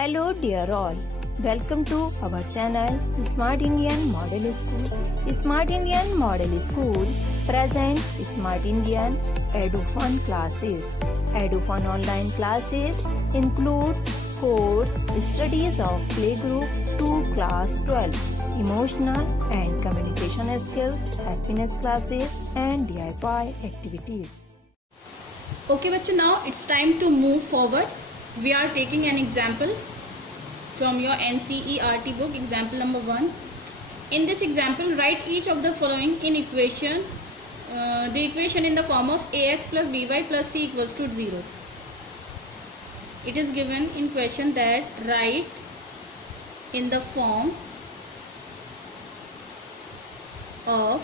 Hello dear all, welcome to our channel Smart Indian Model School. Smart Indian Model School present Smart Indian EduFun classes. EduFun online classes includes course studies of playgroup to class 12, emotional and communication skills, happiness classes and DIY activities. Okay bachcho, now it's time to move forward. We are taking an example from your NCERT book, example number 1. In this example, write each of the following in equation, the equation in the form of ax plus by plus c equals to 0. It is given in question that write in the form of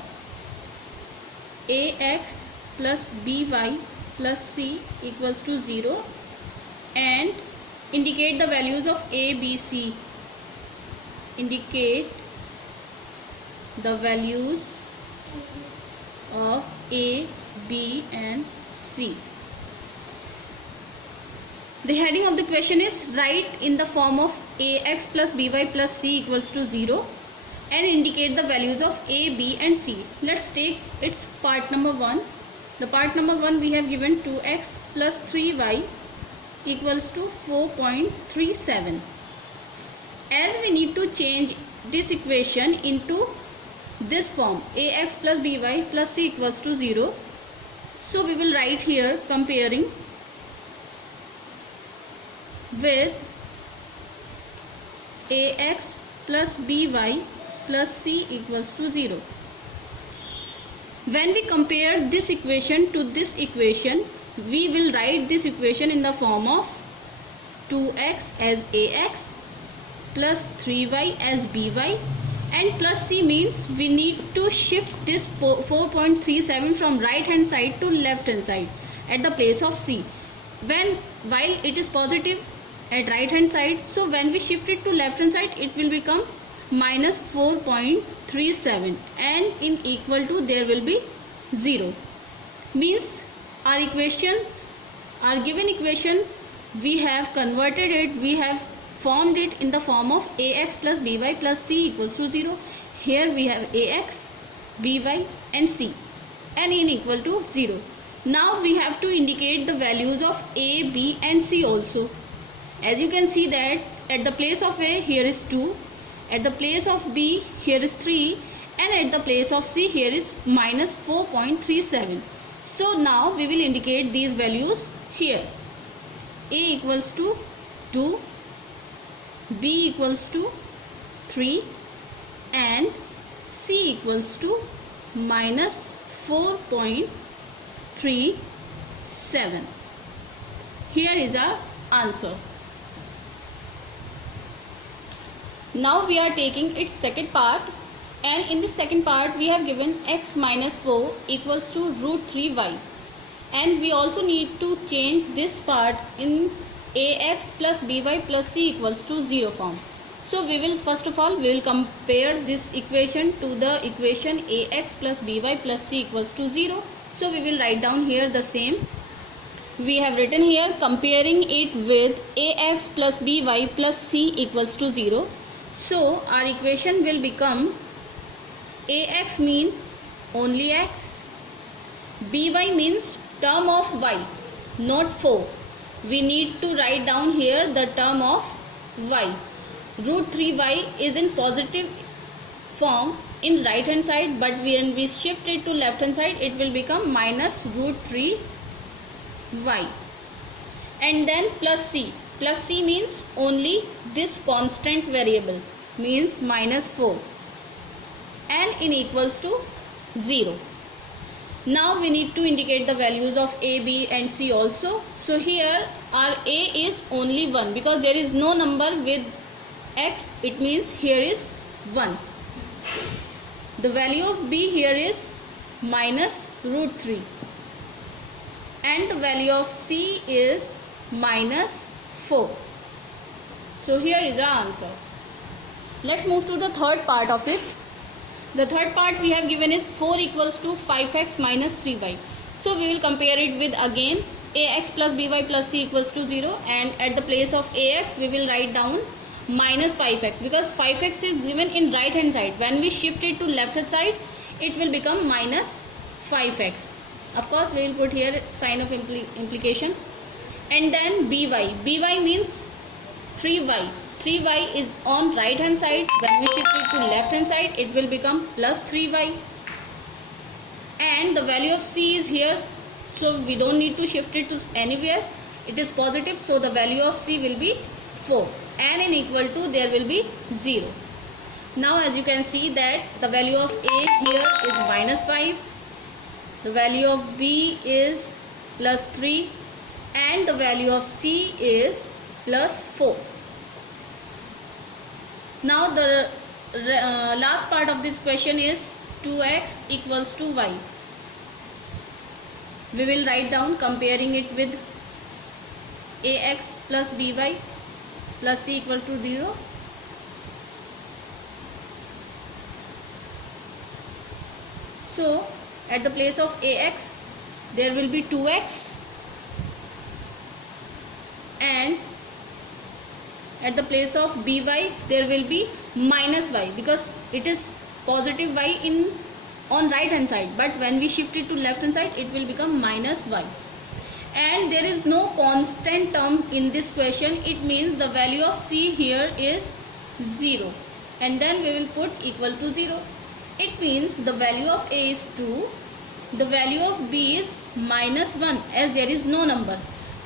ax plus by plus c equals to 0 and indicate the values of a, b, c. Indicate the values of a, b and c. The heading of the question is write in the form of ax plus by plus c equals to 0 and indicate the values of a, b and c. Let's take its part number 1. The part number 1 we have given 2x plus 3y equals to 4.37. As we need to change this equation into this form ax plus by plus c equals to 0, so we will write here comparing with ax plus by plus c equals to 0. When we compare this equation to this equation, we will write this equation in the form of 2x as ax plus 3y as by and plus c means we need to shift this 4.37 from right hand side to left hand side at the place of c. While it is positive at right hand side, so when we shift it to left hand side, it will become minus 4.37 and in equal to there will be 0. Means our given equation, we have converted it, we have formed it in the form of ax plus by plus c equals to 0. Here we have ax, by and c and n equal to 0. Now we have to indicate the values of a, b and c also. As you can see that at the place of a here is 2, at the place of b here is 3 and at the place of c here is minus 4.37. So now we will indicate these values here. A equals to 2, b equals to 3 and c equals to minus 4.37. Here is our answer. Now we are taking its second part, and in the second part we have given x minus 4 equals to root 3y, and we also need to change this part in ax plus by plus c equals to 0 form. So we will first of all we will compare this equation to the equation ax plus by plus c equals to 0. So we will write down here the same. We have written here comparing it with ax plus by plus c equals to 0. So our equation will become ax mean only x, by means term of y, not 4. We need to write down here the term of y. Root 3y is in positive form in right hand side, but when we shift it to left hand side, it will become minus root 3y. And then plus c. Plus c means only this constant variable, means minus 4 and in equals to 0. Now we need to indicate the values of a, b and c also. So here our a is only 1 because there is no number with x, it means here is 1. The value of b here is minus root 3 and the value of c is minus 4. So here is our answer. Let's move to the third part of it. The third part we have given is 4 equals to 5x minus 3y. So we will compare it with again ax plus by plus c equals to 0, and at the place of ax we will write down minus 5x, because 5x is given in right hand side. When we shift it to left hand side, it will become minus 5x. Of course we will put here sign of implication. And then by means 3y. 3y is on right hand side. When we shift it to left hand side, it will become plus 3y. And the value of c is here, so we don't need to shift it to anywhere. It is positive, so the value of c will be 4, and in equal to there will be 0. Now as you can see that the value of a here is minus 5, the value of b is plus 3, and the value of c is plus 4. Now the last part of this question is 2x equals to y. We will write down comparing it with ax plus by plus c equal to 0. So at the place of ax there will be 2x, and at the place of by there will be minus y, because it is positive y on right hand side, but when we shift it to left hand side it will become minus y. And there is no constant term in this question. It means the value of c here is 0, and then we will put equal to 0. It means the value of a is 2, the value of b is minus 1 as there is no number,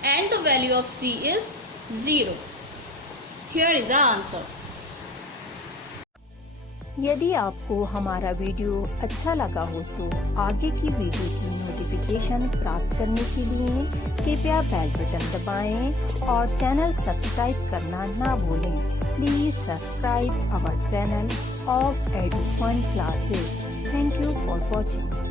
and the value of c is 0. Here is the answer. यदि आपको हमारा video अच्छा लगा हो तो आगे की video की नोटिफिकेशन प्राप्त करने के लिए कृपया बेल बटन दबाएं और चैनल सब्सक्राइब करना ना भूलें। Please subscribe our channel of Edufun classes. Thank you for watching.